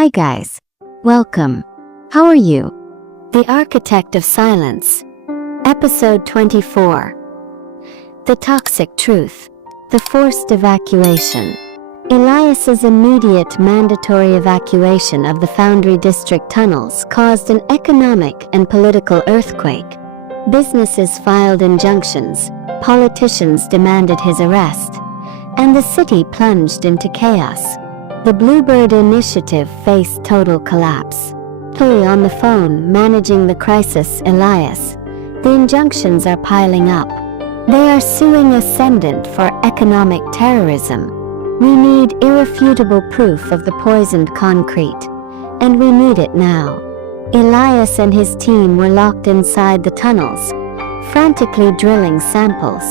Hi guys. Welcome. How are you? The Architect of Silence. Episode 24. The Toxic Truth. The Forced Evacuation. Elias's immediate mandatory evacuation of the Foundry District tunnels caused an economic and political earthquake. Businesses filed injunctions, politicians demanded his arrest, and the city plunged into chaos. The Bluebird Initiative faced total collapse. Fully on the phone, managing the crisis, Elias. The injunctions are piling up. They are suing Ascendant for economic terrorism. We need irrefutable proof of the poisoned concrete, and we need it now. Elias and his team were locked inside the tunnels, frantically drilling samples.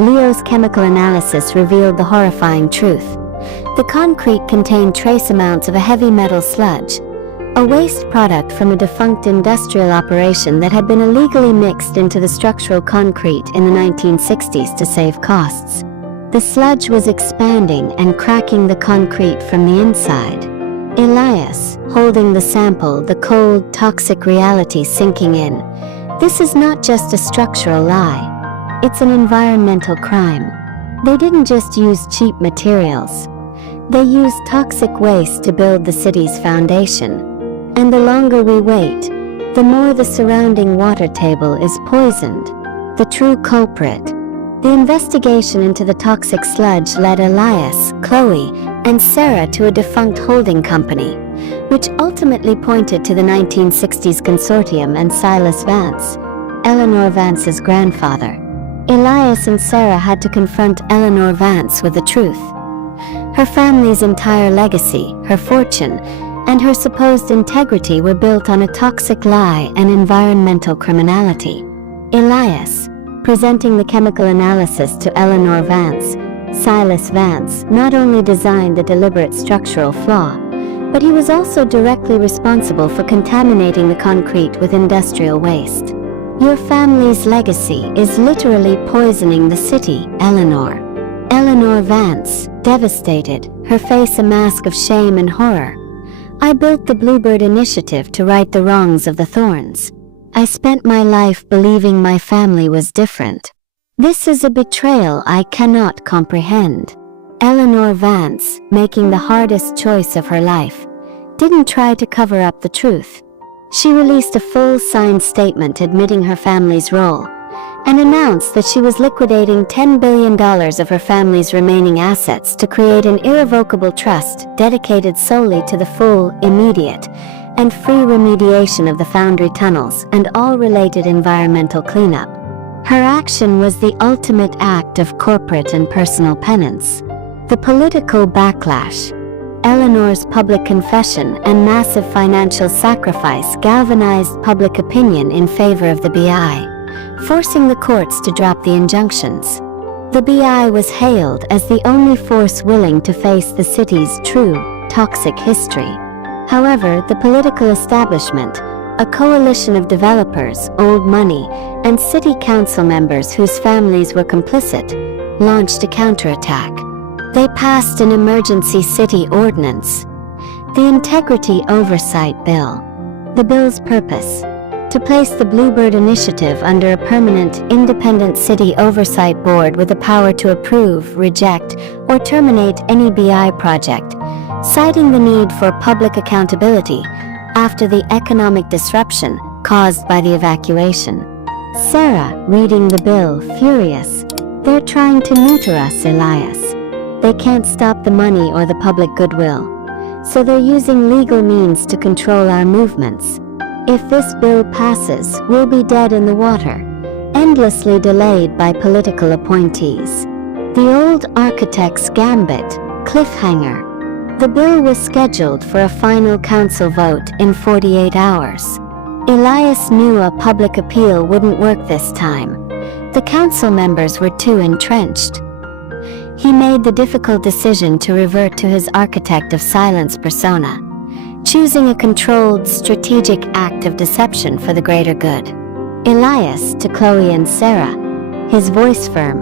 Leo's chemical analysis revealed the horrifying truth. The concrete contained trace amounts of a heavy metal sludge, a waste product from a defunct industrial operation that had been illegally mixed into the structural concrete in the 1960s to save costs. The sludge was expanding and cracking the concrete from the inside. Elias, holding the sample, the cold, toxic reality sinking in. This is not just a structural lie. It's an environmental crime. They didn't just use cheap materials. They used toxic waste to build the city's foundation. And the longer we wait, the more the surrounding water table is poisoned. The true culprit. The investigation into the toxic sludge led Elias, Chloe, and Sarah to a defunct holding company, which ultimately pointed to the 1960s consortium and Silas Vance, Eleanor Vance's grandfather. Elias and Sarah had to confront Eleanor Vance with the truth. Her family's entire legacy, her fortune, and her supposed integrity were built on a toxic lie and environmental criminality. Elias, presenting the chemical analysis to Eleanor Vance, Silas Vance not only designed the deliberate structural flaw, but he was also directly responsible for contaminating the concrete with industrial waste. Your family's legacy is literally poisoning the city, Eleanor. Eleanor Vance, devastated, her face a mask of shame and horror. I built the Bluebird Initiative to right the wrongs of the Thorns. I spent my life believing my family was different. This is a betrayal I cannot comprehend. Eleanor Vance, making the hardest choice of her life, didn't try to cover up the truth. She released a full signed statement admitting her family's role, and announced that she was liquidating $10 billion of her family's remaining assets to create an irrevocable trust dedicated solely to the full, immediate, and free remediation of the Foundry tunnels and all related environmental cleanup. Her action was the ultimate act of corporate and personal penance. The political backlash. Eleanor's public confession and massive financial sacrifice galvanized public opinion in favor of the BI, forcing the courts to drop the injunctions. The BI was hailed as the only force willing to face the city's true, toxic history. However, the political establishment, a coalition of developers, old money, and city council members whose families were complicit, launched a counterattack. They passed an emergency city ordinance, the Integrity Oversight Bill. The bill's purpose: to place the Bluebird Initiative under a permanent, independent city oversight board with the power to approve, reject, or terminate any BI project, citing the need for public accountability after the economic disruption caused by the evacuation. Sarah, reading the bill, furious. They're trying to neuter us, Elias. They can't stop the money or the public goodwill, so they're using legal means to control our movements. If this bill passes, we'll be dead in the water, endlessly delayed by political appointees. The old architect's gambit, cliffhanger. The bill was scheduled for a final council vote in 48 hours. Elias knew a public appeal wouldn't work this time. The council members were too entrenched. He made the difficult decision to revert to his architect of silence persona, choosing a controlled, strategic act of deception for the greater good. Elias, to Chloe and Sarah, his voice firm,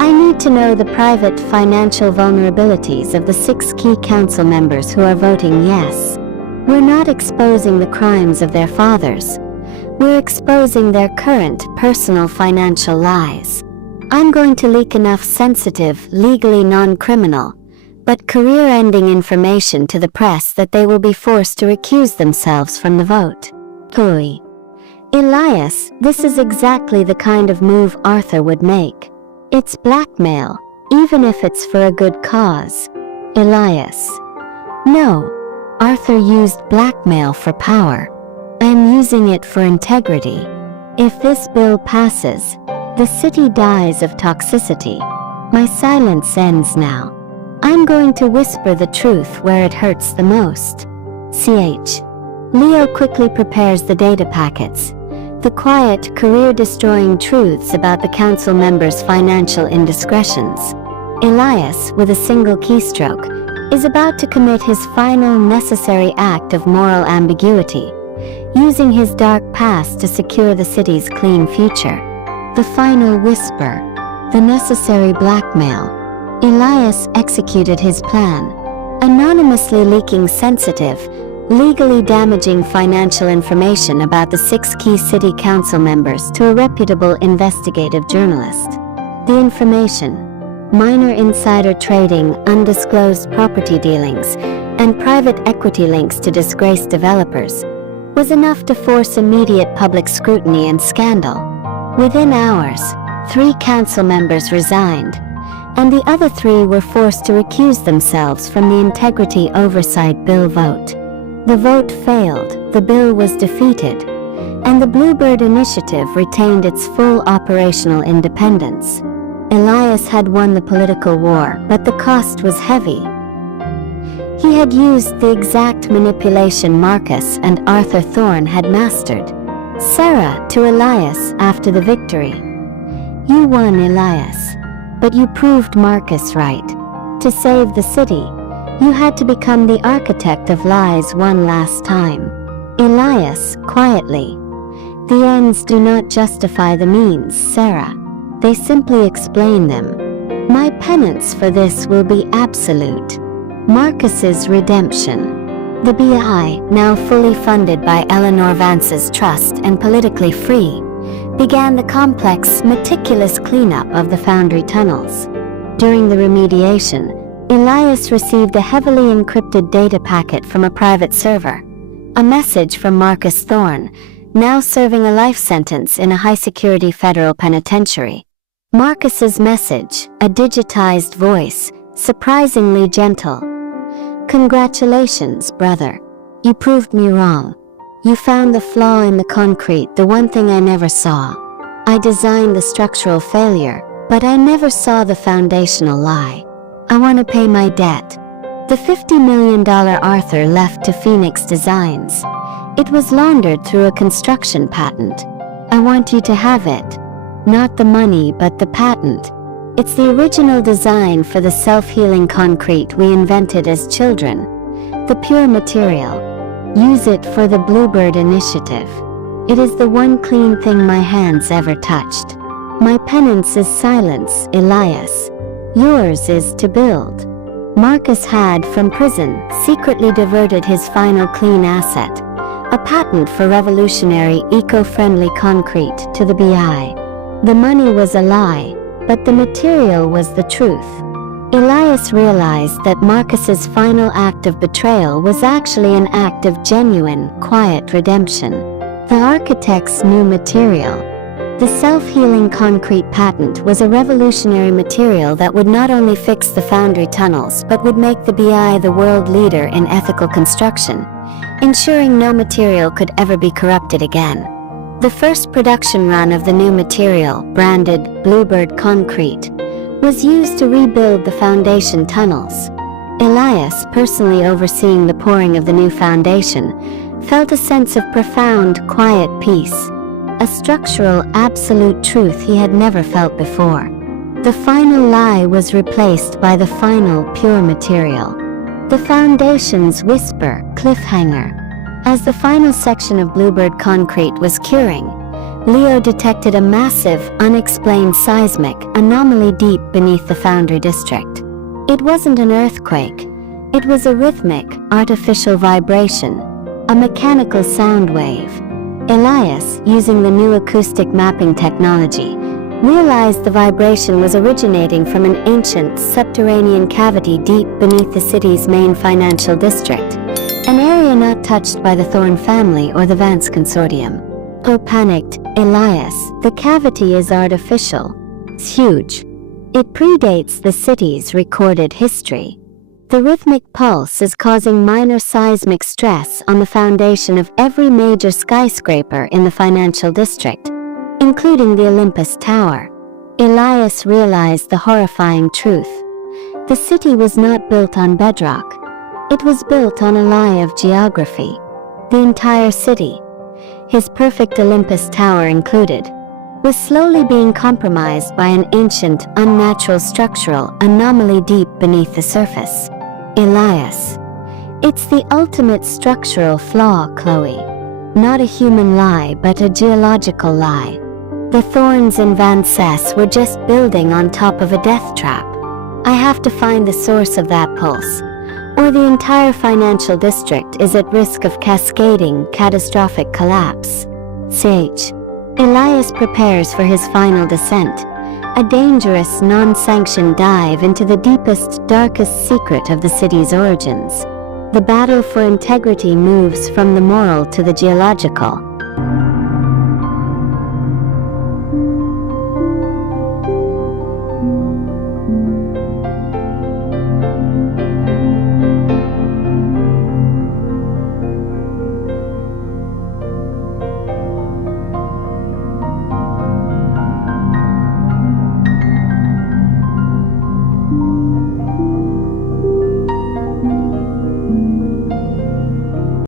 I need to know the private financial vulnerabilities of the 6 key council members who are voting yes. We're not exposing the crimes of their fathers. We're exposing their current personal financial lies. I'm going to leak enough sensitive, legally non-criminal, but career-ending information to the press that they will be forced to recuse themselves from the vote. Hui. Elias, this is exactly the kind of move Arthur would make. It's blackmail, even if it's for a good cause. Elias. No, Arthur used blackmail for power. I am using it for integrity. If this bill passes, the city dies of toxicity. My silence ends now. I'm going to whisper the truth where it hurts the most. CH. Leo quickly prepares the data packets. The quiet, career-destroying truths about the council members' financial indiscretions. Elias, with a single keystroke, is about to commit his final necessary act of moral ambiguity, using his dark past to secure the city's clean future. The final whisper, the necessary blackmail. Elias executed his plan, anonymously leaking sensitive, legally damaging financial information about the 6 key city council members to a reputable investigative journalist. The information, minor insider trading, undisclosed property dealings, and private equity links to disgraced developers, was enough to force immediate public scrutiny and scandal. Within hours, 3 council members resigned, and the other 3 were forced to recuse themselves from the Integrity Oversight Bill vote. The vote failed, the bill was defeated, and the Bluebird Initiative retained its full operational independence. Elias had won the political war, but the cost was heavy. He had used the exact manipulation Marcus and Arthur Thorne had mastered. Sarah to Elias after the victory. You won, Elias, but you proved Marcus right. To save the city, you had to become the architect of lies one last time. Elias, quietly. The ends do not justify the means, Sarah. They simply explain them. My penance for this will be absolute. Marcus's redemption. The BI, now fully funded by Eleanor Vance's trust and politically free, began the complex, meticulous cleanup of the Foundry tunnels. During the remediation, Elias received a heavily encrypted data packet from a private server, a message from Marcus Thorne, now serving a life sentence in a high-security federal penitentiary. Marcus's message, a digitized voice, surprisingly gentle. Congratulations, brother. You proved me wrong. You found the flaw in the concrete, the one thing I never saw. I designed the structural failure, but I never saw the foundational lie. I want to pay my debt. The $50 million Arthur left to Phoenix Designs. It was laundered through a construction patent. I want you to have it. Not the money, but the patent. It's the original design for the self-healing concrete we invented as children. The pure material. Use it for the Bluebird Initiative. It is the one clean thing my hands ever touched. My penance is silence, Elias. Yours is to build. Marcus had, from prison, secretly diverted his final clean asset, a patent for revolutionary, eco-friendly concrete, to the BI. The money was a lie, but the material was the truth. Elias realized that Marcus's final act of betrayal was actually an act of genuine, quiet redemption. The architect's new material. The self-healing concrete patent was a revolutionary material that would not only fix the Foundry tunnels but would make the BI the world leader in ethical construction, ensuring no material could ever be corrupted again. The first production run of the new material, branded Bluebird Concrete, was used to rebuild the foundation tunnels. Elias, personally overseeing the pouring of the new foundation, felt a sense of profound, quiet peace. A structural, absolute truth he had never felt before. The final lie was replaced by the final, pure material. The foundation's whisper, cliffhanger. As the final section of Bluebird Concrete was curing, Leo detected a massive, unexplained seismic anomaly deep beneath the Foundry district. It wasn't an earthquake. It was a rhythmic, artificial vibration, a mechanical sound wave. Elias, using the new acoustic mapping technology, realized the vibration was originating from an ancient subterranean cavity deep beneath the city's main financial district, an area not touched by the Thorne family or the Vance Consortium. Oh, panicked Elias, the cavity is artificial. It's huge. It predates the city's recorded history. The rhythmic pulse is causing minor seismic stress on the foundation of every major skyscraper in the financial district, including the Olympus Tower. Elias realized the horrifying truth. The city was not built on bedrock. It was built on a lie of geography. The entire city, his perfect Olympus Tower included, was slowly being compromised by an ancient, unnatural structural anomaly deep beneath the surface. Elias. It's the ultimate structural flaw, Chloe. Not a human lie, but a geological lie. The Thornes in Vances were just building on top of a death trap. I have to find the source of that pulse, or the entire financial district is at risk of cascading, catastrophic collapse. Sage. Elias prepares for his final descent, a dangerous, non-sanctioned dive into the deepest, darkest secret of the city's origins. The battle for integrity moves from the moral to the geological.